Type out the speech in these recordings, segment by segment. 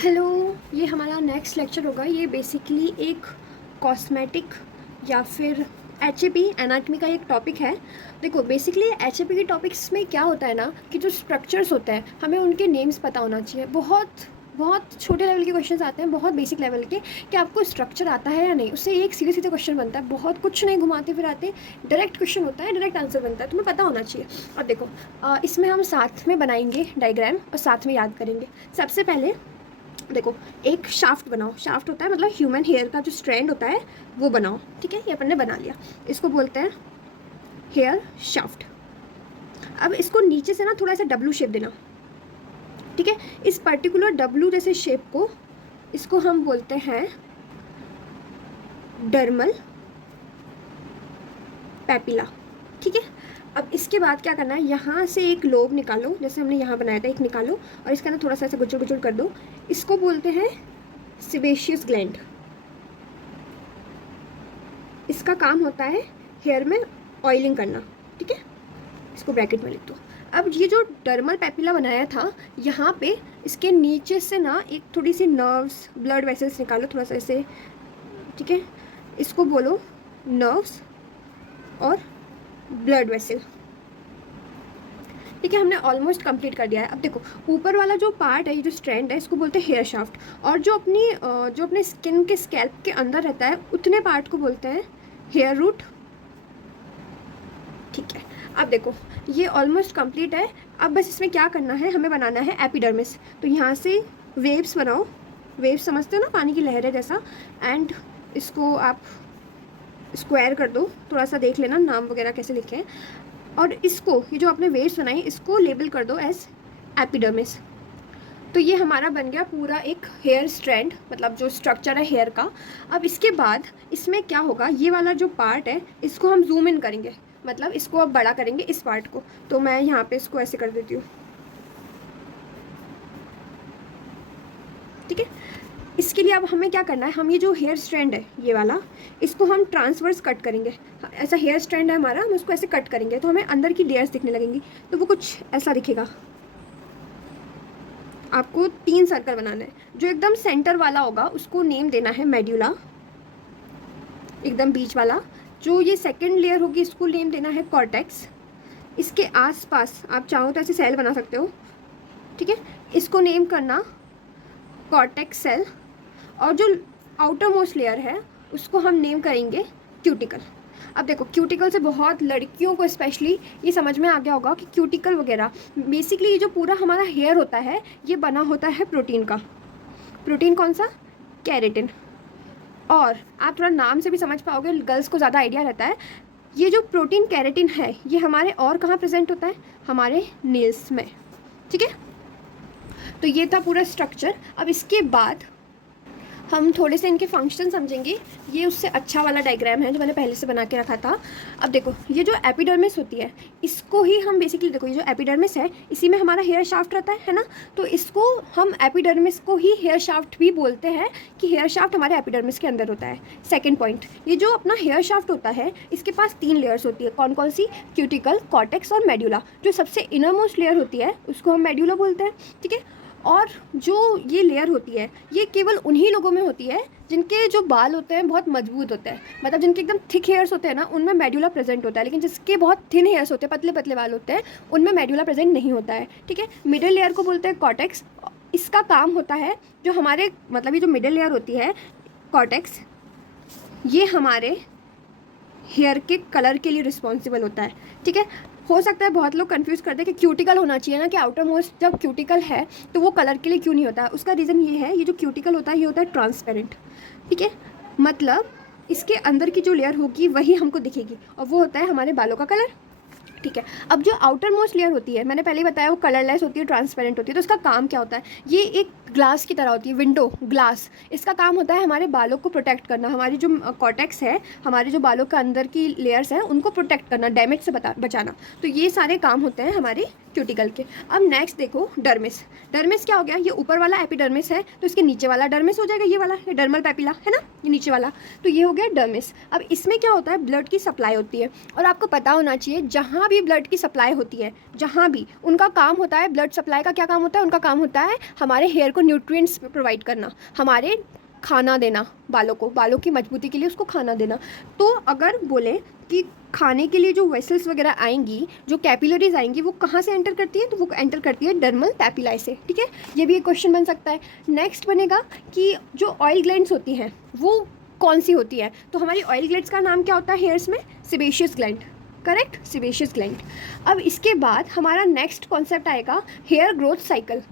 Hello, ये हमारा next lecture होगा। ये बेसिकली एक कॉस्मेटिक या फिर एचएपी एनाटमी का एक टॉपिक है। देखो, बेसिकली एचएपी के टॉपिक्स में क्या होता है ना कि जो स्ट्रक्चर्स होते हैं हमें उनके नेम्स पता होना चाहिए। बहुत बहुत छोटे लेवल के क्वेश्चंस आते हैं, बहुत बेसिक लेवल के, कि आपको स्ट्रक्चर आता है या नहीं। उससे एक सीधे सीधे क्वेश्चन बनता है, बहुत कुछ नहीं घुमाते फिर आते, डायरेक्ट क्वेश्चन होता है, डायरेक्ट आंसर बनता है, तुम्हें पता होना चाहिए। अब देखो, इसमें हम साथ में बनाएंगे डायग्राम और साथ में याद करेंगे। सबसे पहले देखो, एक शाफ्ट बनाओ। शाफ्ट होता है मतलब ह्यूमन हेयर का जो स्ट्रैंड होता है वो बनाओ। ठीक है, ये अपन ने बना लिया। इसको बोलते हैं हेयर शाफ्ट। अब इसको नीचे से ना थोड़ा सा डब्लू शेप देना। ठीक है, इस पर्टिकुलर डब्लू जैसे शेप को, इसको हम बोलते हैं डर्मल पैपिला। ठीक है, अब इसके बाद क्या करना है, यहाँ से एक लोब निकालो, जैसे हमने यहाँ बनाया था, एक निकालो और इसका ना थोड़ा सा ऐसा गुचड़ गुचड़ कर दो। इसको बोलते हैं सिबेशियस ग्लैंड। इसका काम होता है हेयर में ऑयलिंग करना। ठीक है, इसको ब्रैकेट में लिख दो। अब ये जो डर्मल पैपिला बनाया था, यहाँ पे इसके नीचे से ना एक थोड़ी सी नर्व्स, ब्लड वेसल्स निकालो थोड़ा सा ऐसे। ठीक है, इसको बोलो नर्व्स और ब्लड वेसल। ठीक है, हमने ऑलमोस्ट कंप्लीट कर दिया है। अब देखो, ऊपर वाला जो पार्ट है, ये जो स्ट्रैंड है, इसको बोलते हैं हेयर शाफ्ट। और जो अपने स्किन के स्कैल्प के अंदर रहता है, उतने पार्ट को बोलते हैं हेयर रूट। ठीक है, अब देखो ये ऑलमोस्ट कंप्लीट है। अब बस इसमें क्या करना है, हमें बनाना है एपिडर्मिस। तो यहाँ से वेव्स बनाओ। वेव्स समझते हो ना, पानी की लहरें जैसा। एंड इसको आप स्क्वायर कर दो, थोड़ा सा देख लेना नाम वगैरह कैसे लिखे हैं। और इसको, ये जो आपने वेव्स बनाई, इसको लेबल कर दो एज एपिडर्मिस। तो ये हमारा बन गया पूरा एक हेयर स्ट्रैंड, मतलब जो स्ट्रक्चर है हेयर का। अब इसके बाद इसमें क्या होगा, ये वाला जो पार्ट है इसको हम जूम इन करेंगे, मतलब इसको अब बड़ा करेंगे इस पार्ट को। तो मैं यहाँ पे इसको ऐसे कर देती हूँ। ठीक है, इसके लिए अब हमें क्या करना है, हम ये जो हेयर स्ट्रैंड है ये वाला, इसको हम ट्रांसवर्स कट करेंगे। ऐसा हेयर स्ट्रैंड है हमारा, हम इसको ऐसे कट करेंगे तो हमें अंदर की लेयर्स दिखने लगेंगी। तो वो कुछ ऐसा दिखेगा। आपको 3 सर्कल बनाना है। जो एकदम सेंटर वाला होगा उसको नेम देना है मेड्यूला, एकदम बीच वाला। जो ये सेकेंड लेयर होगी इसको नेम देना है कॉर्टेक्स। इसके आसपास आप चाहो तो ऐसे सेल बना सकते हो। ठीक है, इसको नेम करना कॉर्टेक्स सेल। और जो आउटर मोस्ट लेयर है उसको हम नेम करेंगे क्यूटिकल। अब देखो, क्यूटिकल से बहुत लड़कियों को स्पेशली ये समझ में आ गया होगा कि क्यूटिकल वगैरह बेसिकली ये जो पूरा हमारा हेयर होता है ये बना होता है प्रोटीन का। प्रोटीन कौन सा? केराटिन। और आप थोड़ा नाम से भी समझ पाओगे, गर्ल्स को ज़्यादा आइडिया रहता है। ये जो प्रोटीन केराटिन है ये हमारे और कहाँ प्रेजेंट होता है? हमारे नेल्स में। ठीक है, तो ये था पूरा स्ट्रक्चर। अब इसके बाद हम थोड़े से इनके फंक्शन समझेंगे। ये उससे अच्छा वाला डायग्राम है जो मैंने पहले से बना के रखा था। अब देखो, ये जो एपिडर्मिस होती है इसको ही हम बेसिकली, देखो ये जो एपिडर्मिस है इसी में हमारा हेयर शाफ्ट रहता है ना। तो इसको हम एपिडर्मिस को ही हेयर शाफ्ट भी बोलते हैं कि हेयर शाफ्ट हमारे एपिडर्मिस के अंदर होता है। सेकेंड पॉइंट, ये जो अपना हेयर शाफ्ट होता है इसके पास 3 लेयर्स होती है। कौन कौन सी? क्यूटिकल, कॉर्टेक्स और मेड्यूला। जो सबसे इनर मोस्ट लेयर होती है उसको हम मेड्यूला बोलते हैं। ठीक है, और जो ये लेयर होती है ये केवल उन्हीं लोगों में होती है जिनके जो बाल होते हैं बहुत मजबूत होते हैं, मतलब जिनके एकदम थिक हेयर्स होते हैं ना उनमें मेड्यूला प्रेजेंट होता है। लेकिन जिसके बहुत थिन हेयर्स होते हैं, पतले पतले बाल होते हैं, उनमें मेड्यूला प्रेजेंट नहीं होता है। ठीक है, मिडिल लेयर को बोलते हैं कॉर्टेक्स। इसका काम होता है जो हमारे, मतलब ये जो मिडिल लेयर होती है कॉर्टेक्स, ये हमारे हेयर के कलर के लिए रिस्पॉन्सिबल होता है। ठीक है, हो सकता है बहुत लोग कंफ्यूज करते हैं कि क्यूटिकल होना चाहिए ना, कि आउटर मोस्ट जब क्यूटिकल है तो वो कलर के लिए क्यों नहीं होता है। उसका रीज़न ये है, ये जो क्यूटिकल होता है ये होता है ट्रांसपेरेंट। ठीक है, मतलब इसके अंदर की जो लेयर होगी वही हमको दिखेगी और वो होता है हमारे बालों का कलर। ठीक है, अब जो आउटर मोस्ट लेयर होती है मैंने पहले ही बताया वो कलरलेस होती है, ट्रांसपेरेंट होती है। तो इसका काम क्या होता है? ये एक ग्लास की तरह होती है, विंडो ग्लास। इसका काम होता है हमारे बालों को प्रोटेक्ट करना। हमारी जो कॉर्टेक्स है, हमारे जो बालों के अंदर की लेयर्स हैं उनको प्रोटेक्ट करना, डैमेज से बचाना। तो ये सारे काम होते हैं हमारे क्यूटिकल के। अब नेक्स्ट देखो, डर्मिस। डर्मिस क्या हो गया? ये ऊपर वाला एपिडर्मिस है तो इसके नीचे वाला डर्मिस हो जाएगा, ये वाला ये डर्मल पैपिला है ना, ये नीचे वाला। तो ये हो गया डर्मिस। अब इसमें क्या होता है? ब्लड की सप्लाई होती है। और आपको पता होना चाहिए जहाँ भी ब्लड की सप्लाई होती है, जहाँ भी उनका काम होता है, ब्लड सप्लाई का क्या काम होता है, उनका काम होता है हमारे हेयर को न्यूट्रिएंट्स प्रोवाइड करना, हमारे खाना देना, बालों को, बालों की मजबूती के लिए उसको खाना देना। तो अगर बोले कि खाने के लिए जो वेसल्स वगैरह आएंगी, जो कैपिलरीज आएंगी, वो कहाँ से एंटर करती है, तो वो एंटर करती है डर्मल पैपिलाई से। ठीक है, ये भी एक क्वेश्चन बन सकता है। नेक्स्ट बनेगा कि जो ऑयल ग्लैंड्स होती हैं वो कौन सी होती है, तो हमारी ऑयल ग्लैंड्स का नाम क्या होता है हेयर्स में, sebaceous gland. Correct, sebaceous gland. अब इसके बाद हमारा नेक्स्ट कॉन्सेप्ट आएगा हेयर ग्रोथ साइकिल।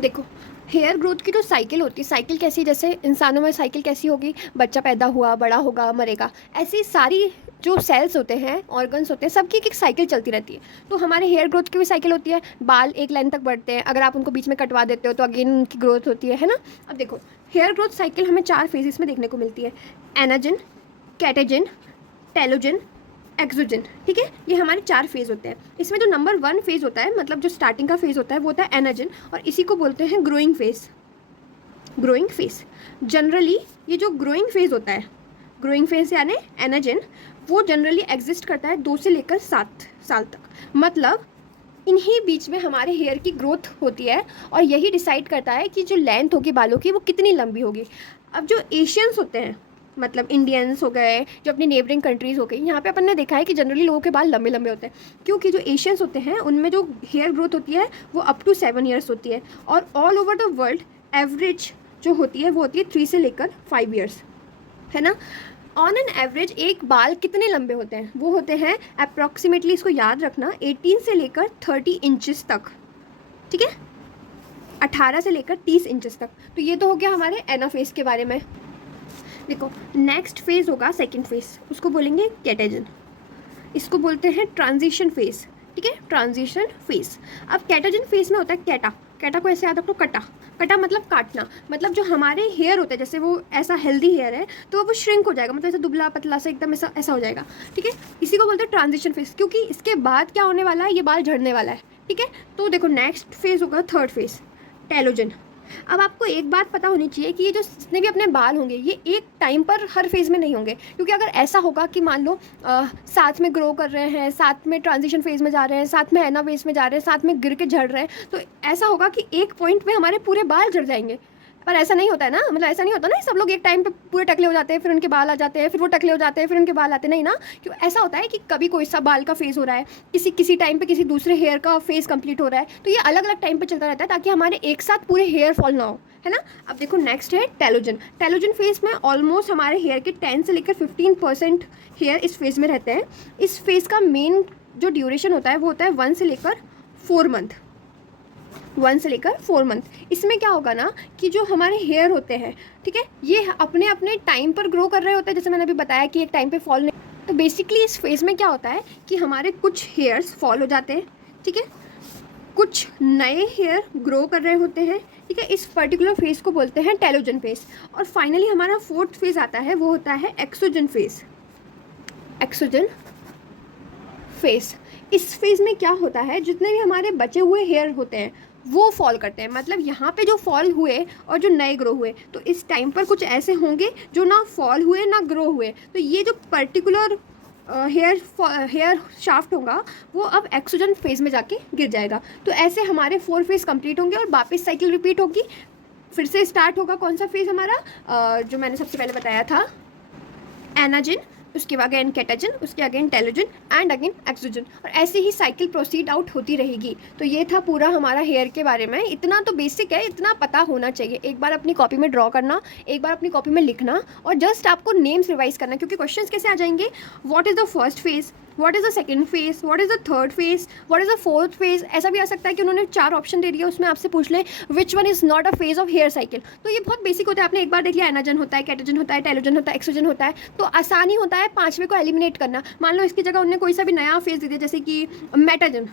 देखो, हेयर ग्रोथ की जो साइकिल होती है, साइकिल कैसी, जैसे इंसानों में साइकिल कैसी होगी, बच्चा पैदा हुआ, बड़ा होगा, मरेगा, ऐसी सारी जो सेल्स होते हैं, ऑर्गन्स होते हैं, सबकी एक साइकिल चलती रहती है। तो हमारे हेयर ग्रोथ की भी साइकिल होती है, बाल एक लाइन तक बढ़ते हैं, अगर आप उनको बीच में कटवा देते हो तो अगेन उनकी ग्रोथ होती है ना। अब देखो, हेयर ग्रोथ साइकिल हमें 4 फेजेस में देखने को मिलती है, एनाजिन, कैटेजिन, टेलोजिन, एक्सोजिन। ठीक है, ये हमारे 4 फेज़ होते हैं। इसमें जो नंबर 1 फेज़ होता है, मतलब जो स्टार्टिंग का फेज़ होता है, वो होता है एनाजिन, और इसी को बोलते हैं growing phase. Growing phase generally, ये जो ग्रोइंग फेज़ होता है, ग्रोइंग फेज़ यानी एनाजिन, वो जनरली एग्जिस्ट करता है 2 से लेकर 7 साल तक। मतलब इन्हीं बीच में हमारे हेयर की ग्रोथ होती है, और यही डिसाइड करता है कि जो लेंथ होगी बालों की वो कितनी लंबी होगी। अब जो एशियंस होते हैं, मतलब इंडियंस हो गए, जो अपनी नेबरिंग कंट्रीज़ हो गई, यहाँ पे अपन ने देखा है कि जनरली लोगों के बाल लंबे लंबे होते हैं, क्योंकि जो एशियंस होते हैं उनमें जो हेयर ग्रोथ होती है वो अप टू 7 ईयर्स होती है, और all over the world average जो होती है वो होती है 3 से लेकर 5 ईयर्स, है ना। ऑन एन एवरेज एक बाल कितने लंबे होते हैं, वो होते हैं अप्रॉक्सीमेटली, इसको याद रखना, 18 से लेकर 30 इंचेस तक। ठीक है, 18 से लेकर 30 इंचेस तक। तो ये तो हो गया हमारे एनाफेज के बारे में। देखो, नेक्स्ट फेज होगा सेकंड फेज, उसको बोलेंगे कैटेजन, इसको बोलते हैं ट्रांजिशन फेज। ठीक है, ट्रांजिशन फेज। अब कैटेजन फेज में होता है कैटा, कैटा को ऐसे याद रखो, कटा, कटा मतलब काटना, मतलब जो हमारे हेयर होते हैं, जैसे वो ऐसा हेल्दी हेयर है तो वो श्रिंक हो जाएगा, मतलब ऐसा दुबला पतला सा एकदम ऐसा ऐसा हो जाएगा। ठीक है, इसी को बोलते हैं ट्रांजिशन फेज, क्योंकि इसके बाद क्या होने वाला है, ये बाल झड़ने वाला है। ठीक है, तो देखो नेक्स्ट फेज होगा थर्ड फेज, टेलोजन। अब आपको एक बात पता होनी चाहिए कि ये जो जितने भी अपने बाल होंगे ये एक टाइम पर हर फेज़ में नहीं होंगे, क्योंकि अगर ऐसा होगा कि मान लो साथ में ग्रो कर रहे हैं, साथ में ट्रांजिशन फेज़ में जा रहे हैं, साथ में एना फेज़ में जा रहे हैं, साथ में गिर के झड़ रहे हैं, तो ऐसा होगा कि एक पॉइंट में हमारे पूरे बाल झड़ जाएंगे। पर ऐसा नहीं होता है ना, मतलब ऐसा नहीं होता ना सब लोग एक टाइम पे पूरे टकले हो जाते हैं, फिर उनके बाल आ जाते हैं, फिर वो टकले हो जाते हैं, फिर उनके बाल आते नहीं ना। क्यों ऐसा होता है कि कभी कोई सा बाल का फेज़ हो रहा है, किसी टाइम पे किसी दूसरे हेयर का फेज़ कंप्लीट हो रहा है, तो ये अलग अलग टाइम पे चलता रहता है ताकि हमारे एक साथ पूरे हेयर फॉल ना हो, है ना। अब देखो नेक्स्ट है टेलोजन। टेलोजन फेज़ में ऑलमोस्ट हमारे हेयर के 10 से लेकर 15% हेयर इस फेज़ में रहते हैं। इस फेज़ का मेन जो ड्यूरेशन होता है वो होता है 1 से लेकर 4 मंथ, 1 से लेकर 4 मंथ। इसमें क्या होगा ना कि जो हमारे हेयर होते हैं, ठीक है, ये अपने अपने टाइम पर ग्रो कर रहे होते हैं, जैसे मैंने अभी बताया कि एक टाइम पे फॉल नहीं। तो बेसिकली इस फेज़ में क्या होता है कि हमारे कुछ हेयर्स फॉल हो जाते हैं, ठीक है, कुछ नए हेयर ग्रो कर रहे होते हैं। ठीक है, इस पर्टिकुलर फेज़ को बोलते हैं टेलोजन फेज़। और फाइनली हमारा 4th फेज़ आता है, वो होता है एक्सोजन फेज़। एक्सोजन फेज़, इस फेज़ में क्या होता है, जितने भी हमारे बचे हुए हेयर होते हैं वो फॉल करते हैं, मतलब यहाँ पे जो फॉल हुए और जो नए ग्रो हुए, तो इस टाइम पर कुछ ऐसे होंगे जो ना फॉल हुए ना ग्रो हुए, तो ये जो पर्टिकुलर हेयर शाफ्ट होगा वो अब एक्सोजन फेज़ में जाके गिर जाएगा। तो ऐसे हमारे 4 फेज़ कंप्लीट होंगे और वापस साइकिल रिपीट होगी, फिर से स्टार्ट होगा कौन सा फेज़ हमारा, जो मैंने सबसे पहले बताया था, एनाजिन, उसके बाद अगेन कैटाजिन, उसके again telogen and again exogen, और ऐसे ही साइकिल प्रोसीड आउट होती रहेगी। तो ये था पूरा हमारा हेयर के बारे में। इतना तो बेसिक है, इतना पता होना चाहिए। एक बार अपनी कॉपी में ड्रॉ करना, एक बार अपनी कॉपी में लिखना, और जस्ट आपको नेम्स रिवाइज करना, क्योंकि क्वेश्चंस कैसे आ जाएंगे, what is the first phase, what is the second phase, what is the third phase, what is the fourth phase. ऐसा भी आ सकता है कि उन्होंने 4 ऑप्शन दे दिया, उसमें आपसे पूछ ले which one is not a phase of hair cycle. तो ये बहुत बेसिक होता है, आपने एक बार देख लिया, एनाजन होता है, कैटाजन होता है, टेलोजन होता है, एक्सोजन होता है, तो आसानी होता है 5वें को एलिमिनेट करना। मान लो इसकी जगह उन्होंने कोई सा भी नया फेज़ दे दिया, जैसे कि मेटाजन,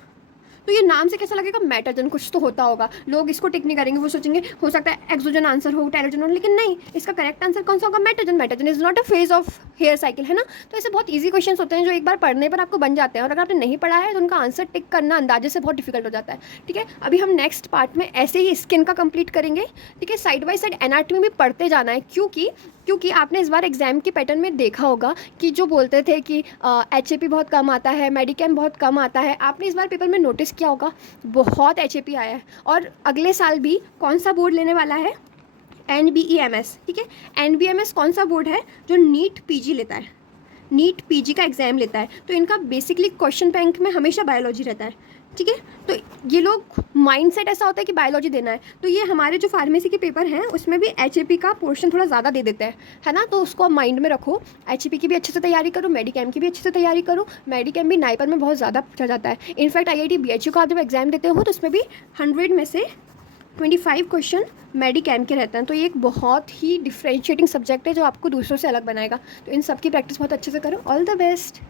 तो ये नाम से कैसा लगेगा, मेटाजन, कुछ तो होता होगा, लोग इसको टिक नहीं करेंगे, वो सोचेंगे हो सकता है एक्सोजन आंसर हो, टेलोजन हो, लेकिन नहीं, इसका करेक्ट आंसर कौन सा होगा, metagen. Metagen is not a phase of hair cycle, है ना। तो ऐसे बहुत ईजी क्वेश्चंस होते हैं जो एक बार पढ़ने पर आपको बन जाते हैं, और अगर आपने नहीं पढ़ा है तो उनका आंसर टिक करना अंदाजे से बहुत डिफिकल्ट हो जाता है। ठीक है, अभी हम नेक्स्ट पार्ट में ऐसे ही स्किन का कंप्लीट करेंगे। ठीक है, साइड बाय साइड एनाटॉमी भी पढ़ते जाना है, क्योंकि क्योंकि आपने इस बार एग्ज़ाम के पैटर्न में देखा होगा कि जो बोलते थे कि HAP बहुत कम आता है, मेडिकेम बहुत कम आता है, आपने इस बार पेपर में नोटिस किया होगा बहुत HAP आया है। और अगले साल भी कौन सा बोर्ड लेने वाला है? NBEMS, ठीक है। NBEMS कौन सा बोर्ड है? जो नीट PG लेता है, नीट PG का एग्ज़ाम लेता है। तो इनका बेसिकली क्वेश्चन बैंक में हमेशा बायोलॉजी रहता है, ठीक है। तो ये लोग माइंडसेट ऐसा होता है कि बायोलॉजी देना है। तो ये हमारे जो फार्मेसी के पेपर हैं उसमें भी HAP का पोर्शन थोड़ा ज़्यादा दे देते हैं, है ना। तो उसको माइंड में रखो, HAP की भी अच्छे से तैयारी करो, मेडिकेम की भी अच्छे से तैयारी करो। मेडिकेम भी नाइपर में बहुत ज़्यादा पूछा जाता है। इनफैक्ट IIT BHU का आप जब एग्ज़ाम देते हो तो उसमें भी 100 में से 25 क्वेश्चन मेडिकेम के रहते हैं। तो ये एक बहुत ही डिफ्रेंशिएटिंग सब्जेक्ट है जो आपको दूसरों से अलग बनाएगा। तो इन सब की प्रैक्टिस बहुत अच्छे से करो। All the best.